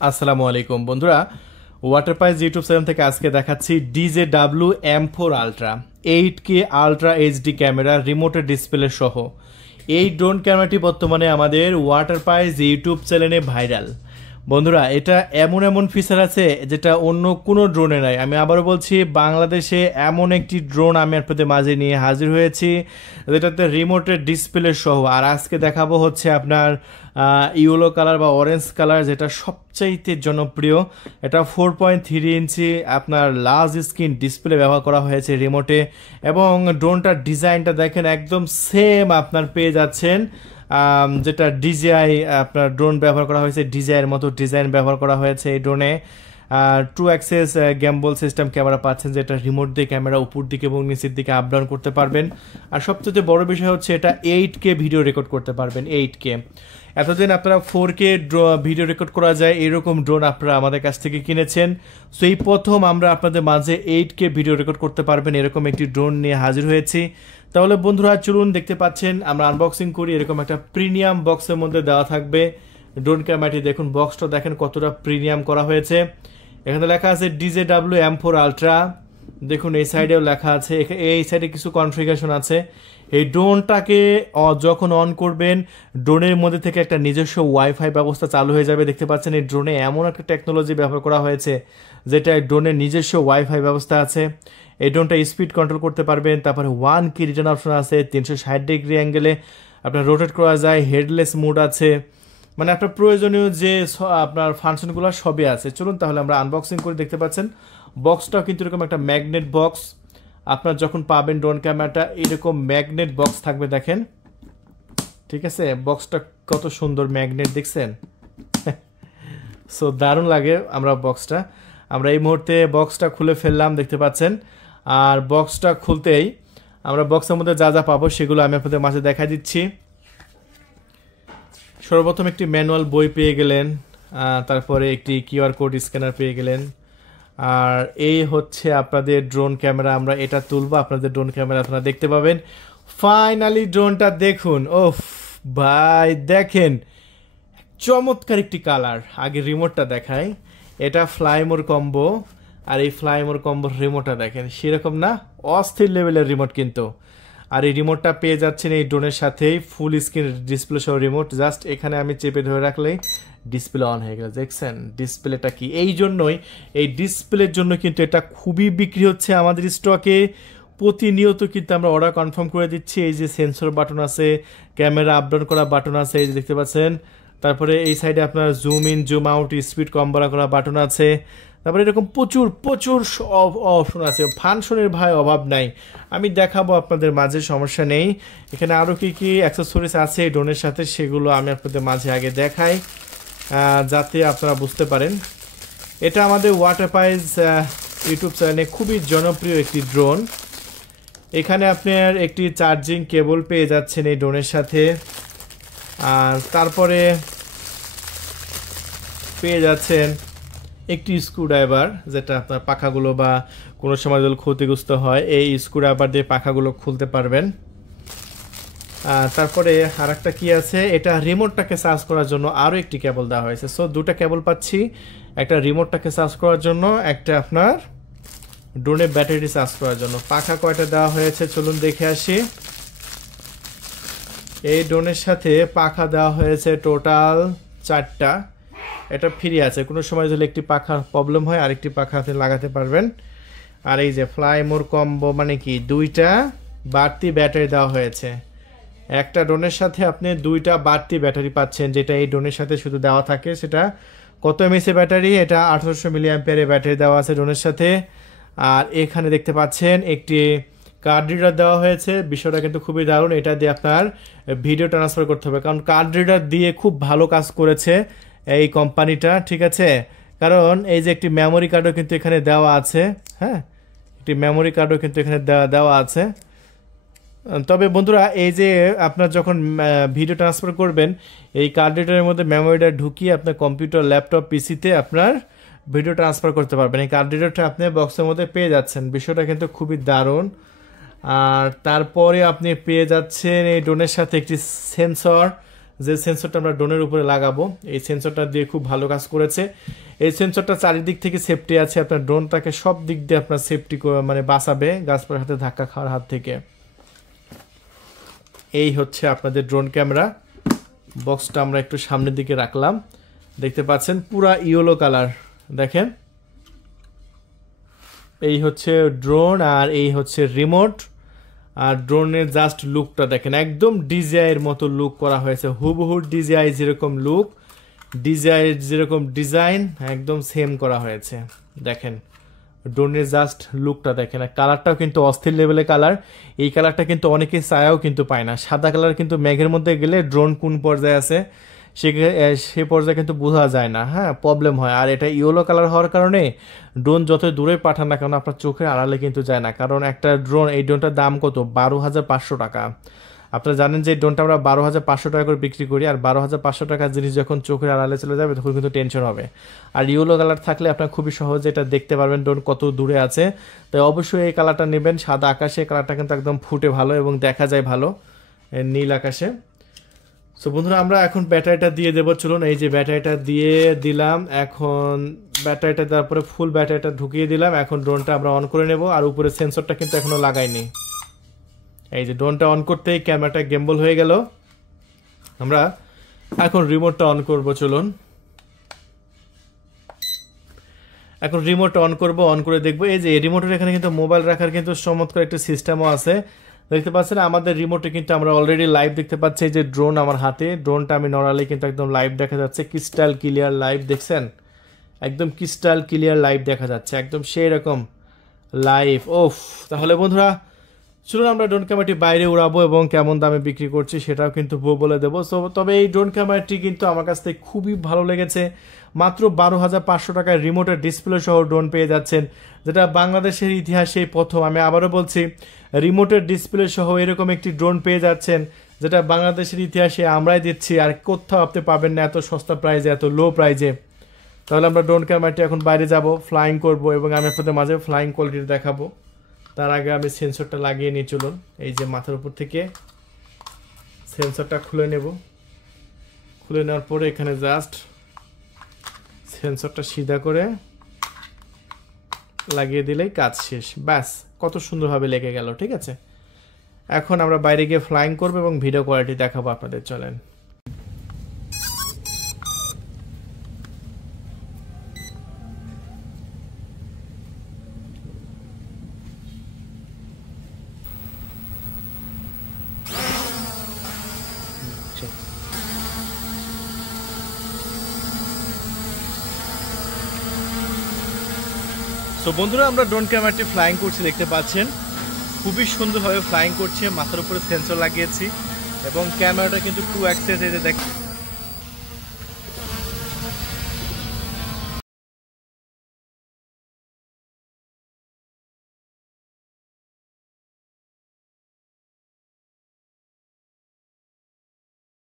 আসসালামু আলাইকুম বন্ধুরা, ওয়াটারপাইস ইউটিউব চ্যানেল থেকে আজকে দেখাচ্ছি DJW M4 ultra 8K ultra HD camera রিমোটের ডিসপ্লে সহ। এই ড্রোন ক্যামেরাটি বর্তমানে আমাদের ওয়াটারপাইস ইউটিউব চ্যানেলে ভাইরাল। বন্ধুরা, এটা এমন এমন ফিচার আছে যেটা অন্য কোনো ড্রোনে নাই। আমি আবারও বলছি, বাংলাদেশে এমন একটি ড্রোন আমি আপনাদের মাঝে নিয়ে হাজির হয়েছি যেটাতে রিমোটের ডিসপ্লে সহ। আর আজকে দেখাবো হচ্ছে আপনার ইয়েলো কালার বা অরেঞ্জ কালার, যেটা সবচাইতে জনপ্রিয়। এটা 4.3 ইঞ্চি আপনার লার্জ স্ক্রিন ডিসপ্লে ব্যবহার করা হয়েছে রিমোটে, এবং ড্রোনটার ডিজাইনটা দেখেন একদম সেম আপনার পেয়ে যাচ্ছেন যেটা ডিজিআই আপনার ড্রোন ব্যবহার করা হয়েছে, ডিজিআইয়ের মতো ডিজাইন ব্যবহার করা হয়েছে এই ড্রোনে। Two axis gimbal system camera পাচ্ছেন, যেটা রিমোট দিয়ে ক্যামেরা উপর দিকে এবং নিচের দিকে আপ ডাউন করতে পারবেন। আর সবচেয়ে বড় বিষয় হচ্ছে এটা 8K ভিডিও রেকর্ড করতে পারবেন। 8K এতদিন আপনারা 4K ভিডিও রেকর্ড করা যায় এরকম ড্রোন আপনারা আমাদের কাছ থেকে কিনেছেন। সো এই প্রথম আমরা আপনাদের মাঝে 8K ভিডিও রেকর্ড করতে পারবেন এরকম একটি ড্রোন নিয়ে হাজির হয়েছি। তাহলে বন্ধুরা চলুন, দেখতে পাচ্ছেন আমরা আনবক্সিং করি। এরকম একটা প্রিমিয়াম বক্সের মধ্যে দেওয়া থাকবে ড্রোন ক্যামেরাটি। দেখুন বক্সটা দেখেন কতটা প্রিমিয়াম করা হয়েছে। এখানে লেখা আছে DJW M4 আলট্রা। দেখুন এই সাইডেও লেখা আছে, এই সাইডে কিছু কনফিগারেশন আছে। এই ড্রোনটাকে যখন অন করবেন, ড্রোনের মধ্যে থেকে একটা নিজস্ব ওয়াইফাই ব্যবস্থা চালু হয়ে যাবে। দেখতে পাচ্ছেন এই ড্রোনে এমন একটা টেকনোলজি ব্যবহার করা হয়েছে যেটা ড্রোনের নিজস্ব ওয়াইফাই ব্যবস্থা আছে। এই ড্রোনটা স্পিড কন্ট্রোল করতে পারবেন। তারপরে 1K রিটার্ন অপশন আছে, 360 ডিগ্রি অ্যাঙ্গেলে আপনার রোটেট করা যায়, হেডলেস মোড আছে, মানে আপনার প্রয়োজনীয় যে আপনার ফাংশনগুলো সবই আছে। চলুন তাহলে আমরা আনবক্সিং করে। দেখতে পাচ্ছেন বক্সটাও কিন্তু এরকম একটা ম্যাগনেট বক্স। আপনার যখন পাবেন ড্রোন ক্যামেরাটা এরকম ম্যাগনেট বক্স থাকবে, দেখেন। ঠিক আছে, বক্সটা কত সুন্দর ম্যাগনেট, দেখছেন? সো দারুণ লাগে আমরা এই মুহূর্তে বক্সটা খুলে ফেললাম, দেখতে পাচ্ছেন। আর বক্সটা খুলতেই আমরা বক্সের মধ্যে যা যা পাবো সেগুলো আমি আপনাদের মাঝে দেখাই দিচ্ছি। সর্বপ্রথম একটি ম্যানুয়াল বই পেয়ে গেলেন, তারপরে একটি কিউআর কোড স্ক্যানার পেয়ে গেলেন। আর এই হচ্ছে আপনাদের ড্রোন ক্যামেরা। আমরা এটা তুলবো, আপনাদের ড্রোন ক্যামেরা আপনারা দেখতে পাবেন। ফাইনালি ড্রোনটা দেখুন। ওফ ভাই, দেখেন চমৎকার একটি কালার। আগে রিমোটটা দেখাই। এটা ফ্লাইমোর কম্বো, আর এই ফ্লাইমোর কম্বোর রিমোটটা দেখেন সেরকম না, অস্থির লেভেলের রিমোট কিন্তু। আর এই রিমোটটা পেয়ে যাচ্ছেন এই ড্রোনের সাথেই, ফুল স্ক্রিন ডিসপ্লে সহ রিমোট। জাস্ট এখানে আমি চেপে ধরে রাখলেই ডিসপ্লে অন হয়ে গেল। দেখছেন ডিসপ্লেটা কি? এই জন্যই, এই ডিসপ্লের জন্য কিন্তু এটা খুবই বিক্রি হচ্ছে আমাদের স্টকে। প্রতিনিয়ত কিন্তু আমরা অর্ডার কনফার্ম করে দিচ্ছি। এই যে সেন্সর বাটন আছে, ক্যামেরা আপ ডাউন করা বাটন আছে, এই যে দেখতে পাচ্ছেন। তারপরে এই সাইডে আপনার zoom in zoom out speed কম করা বাটন আছে। তারপরে এরকম প্রচুর প্রচুর অপশন আছে। ফাংশনের ভাই অভাব নাই, আমি দেখাবো আপনাদের মাঝে, সমস্যা নেই। এখানে আরও কি কি অ্যাক্সেসরিজ আছে এই ড্রোনের সাথে সেগুলো আমি আপনাদের মাঝে আগে দেখাই, যাতে আপনারা বুঝতে পারেন। এটা আমাদের ওয়াটারপাইস ইউটিউব চ্যানেলে খুবই জনপ্রিয় একটি ড্রোন। এখানে আপনার একটি চার্জিং কেবল পেয়ে যাচ্ছেন এই ড্রোনের সাথে। আর তারপরে পেয়ে যাচ্ছেন একটি স্ক্রুড্রাইভার, যেটা আপনার পাখাগুলো বা কোনো সময় যদি ক্ষতিগ্রস্ত হয় এই স্ক্রুড্রাইভার দিয়ে পাখাগুলো খুলতে পারবেন। তারপরে আর একটা কি আছে, এটা রিমোটটাকে চার্জ করার জন্য আরও একটি কেবল দেওয়া হয়েছে। সো দুটা কেবল পাচ্ছি, একটা রিমোটটাকে চার্জ করার জন্য, একটা আপনার ড্রোনের ব্যাটারি চার্জ করার জন্য। পাখা কয়টা দেওয়া হয়েছে চলুন দেখে আসি। এই ড্রোনের সাথে পাখা দেওয়া হয়েছে টোটাল 4টা। এটা ফ্রি আছে, কোনো সময় যদি একটি পাখার প্রবলেম হয় আরেকটি পাখা আপনি লাগাতে পারবেন। আর এই যে ফ্লাইমোর কম্বো, মানে কি 2টা বাড়তি ব্যাটারি দেওয়া হয়েছে। একটা ড্রোনের সাথে আপনি 2টা বাড়তি ব্যাটারি পাচ্ছেন, যেটা এই ড্রোনের সাথে শুধু দেওয়া থাকে। সেটা কত এমএএইচ ব্যাটারি? এটা 1800 মিলিঅ্যাম্পিয়ারের ব্যাটারি দেওয়া আছে ড্রোনের সাথে। আর এখানে দেখতে পাচ্ছেন একটি কার্ড রিডার দেওয়া হয়েছে। বিষয়টা কিন্তু খুবই দারুণ। এটা দিয়ে আপনার ভিডিও ট্রান্সফার করতে হবে, কারণ কার্ড রিডার দিয়ে খুব ভালো কাজ করেছে এই কোম্পানিটা। ঠিক আছে, কারণ এই যে একটি মেমোরি কার্ডও কিন্তু এখানে দেওয়া আছে। হ্যাঁ, একটি মেমোরি কার্ডও কিন্তু এখানে দেওয়া আছে। তবে বন্ধুরা, এই যে আপনার যখন ভিডিও ট্রান্সফার করবেন, এই কার্ড রিডারের মধ্যে মেমোরিটা ঢুকিয়ে আপনার কম্পিউটার, ল্যাপটপ, পিসিতে আপনার ভিডিও ট্রান্সফার করতে পারবেন। এই কার্ড রিডারটা আপনি বক্সের মধ্যে পেয়ে যাচ্ছেন। বিষয়টা কিন্তু খুবই দারুণ। আর তারপরে আপনি পেয়ে যাচ্ছেন এই ড্রোনের সাথে একটি সেন্সর, যে সেন্সরটা আমরা ড্রোনের উপরে লাগাবো, এই সেন্সরটা দিয়ে খুব ভালো কাজ করেছে। এই সেন্সরটা চারিদিক থেকে সেফটি আছে, আপনার ড্রোনটাকে সব দিক দিয়ে আপনার সেফটি মানে বাঁচাবে গাছপালার হাতে ধাক্কা খাওয়ার হাত থেকে। এই হচ্ছে আপনাদের ড্রোন ক্যামেরা। বক্সটা আমরা একটু সামনের দিকে রাখলাম, দেখতে পাচ্ছেন পুরা ইয়েলো কালার। দেখেন এই হচ্ছে ড্রোন আর এই হচ্ছে রিমোট। আর ড্রোনের জাস্ট লুকটা দেখেন, একদম ডিজিআই এর মতো লুক করা হয়েছে, হুবহু ডিজিআই যেরকম লুক, ডিজিআই যেরকম ডিজাইন একদম সেম করা হয়েছে। দেখেন ড্রোনের জাস্ট লুকটা দেখেন, আর কালারটাও কিন্তু অস্থির লেভেলের কালার। এই কালারটা কিন্তু অনেকে চায়াও কিন্তু পায় না। সাদা কালার কিন্তু মেঘের মধ্যে গেলে ড্রোন কোন পর্যায়ে আছে সে পর্যায়ে কিন্তু বোঝা যায় না, হ্যাঁ প্রবলেম হয়। আর এটা ইয়েলো কালার হওয়ার কারণে ড্রোন যত দূরে পাঠান না কেন আপনার চোখের আড়ালে কিন্তু যায় না। কারণ একটা ড্রোন, এই ড্রোনটার দাম কত, 12,500 টাকা। আপনারা জানেন যে এই ড্রোনটা আমরা 12,500 টাকা করে বিক্রি করি, আর 12,500 টাকার জিনিস যখন চোখের আড়ালে চলে যাবে তখন কিন্তু টেনশন হবে। আর ইয়েলো কালার থাকলে আপনার খুবই সহজে এটা দেখতে পারবেন ড্রোন কত দূরে আছে। তাই অবশ্যই এই কালারটা নেবেন, সাদা আকাশে কালারটা কিন্তু একদম ফুটে ভালো এবং দেখা যায় ভালো নীল আকাশে। সো বন্ধুরা আমরা এখন ব্যাটারিটা দিয়ে দেবো, চলুন এই যে ব্যাটারিটা দিয়ে দিলাম। এখন ব্যাটারিটা তারপরে ফুল ব্যাটারিটা ঢুকিয়ে দিলাম। এখন ড্রোনটা আমরা অন করে নেব, আর উপরে সেন্সরটা কিন্তু এখনো লাগাইনি। এই যে ড্রোনটা অন করতেই ক্যামেরাটা গেম্বল হয়ে গেল। আমরা এখন রিমোটটা অন করব, চলুন এখন রিমোটটা অন করব। অন করে দেখবো এই যে রিমোটের এখানে কিন্তু মোবাইল রাখার কিন্তু চমৎকার একটা সিস্টেমও আছে, দেখতে পাচ্ছেন। আমাদের রিমোটে কিন্তু আমরা অলরেডি লাইভ দেখতে পাচ্ছি, যে ড্রোন আমার হাতে, ড্রোনটা আমি নড়ালে কিন্তু একদম লাইভ দেখা যাচ্ছে, ক্রিস্টাল ক্লিয়ার লাইভ, দেখছেন একদম ক্রিস্টাল ক্লিয়ার লাইভ দেখা যাচ্ছে, একদম সেই রকম লাইভ। ওফ, তাহলে বন্ধুরা চলুন আমরা ড্রোন ক্যামেরাটি বাইরে উড়াবো এবং কেমন দামে বিক্রি করছি সেটাও কিন্তু বলে দেবো। সো তবে এই ড্রোন ক্যামেরাটি কিন্তু আমার কাছ থেকে খুবই ভালো লেগেছে। মাত্র 12,500 টাকায় রিমোটের ডিসপ্লে সহ ড্রোন পেয়ে যাচ্ছেন, যেটা বাংলাদেশের ইতিহাসে প্রথম। আমি আবারও বলছি, রিমোটের ডিসপ্লে সহ এরকম একটি ড্রোন পেয়ে যাচ্ছেন, যেটা বাংলাদেশের ইতিহাসে আমরাই দিচ্ছি, আর কোথাও আপনি পাবেন না এত সস্তা প্রাইজে, এত লো প্রাইজে। তাহলে আমরা ড্রোন ক্যামেরাটি এখন বাইরে যাব, ফ্লাইং করব এবং আমি আপনাদের মাঝে ফ্লাইং কোয়ালিটি দেখাবো। তার আগে আমি সেন্সরটা লাগিয়ে নিয়ে চলুন। এই যে মাথার উপর থেকে সেন্সরটা খুলে নেব, খুলে নেওয়ার পরে এখানে জাস্ট সেন্সরটা সিধা করে লাগিয়ে দিলেই কাজ শেষ, ব্যাস কত সুন্দরভাবে লেগে গেল। ঠিক আছে, এখন আমরা বাইরে গিয়ে ফ্লাইং করবো এবং ভিডিও কোয়ালিটি দেখাবো আপনাদের, চলেন। তো বন্ধুরা আমরা ড্রোন ক্যামেরাটি ফ্লাইং করছি, দেখতে পাচ্ছেন খুবই সুন্দরভাবে ফ্লাইং করছে। মাথার উপরে সেন্সর লাগিয়েছি এবং ক্যামেরাটা কিন্তু টু অ্যাক্সেস, এই যে দেখ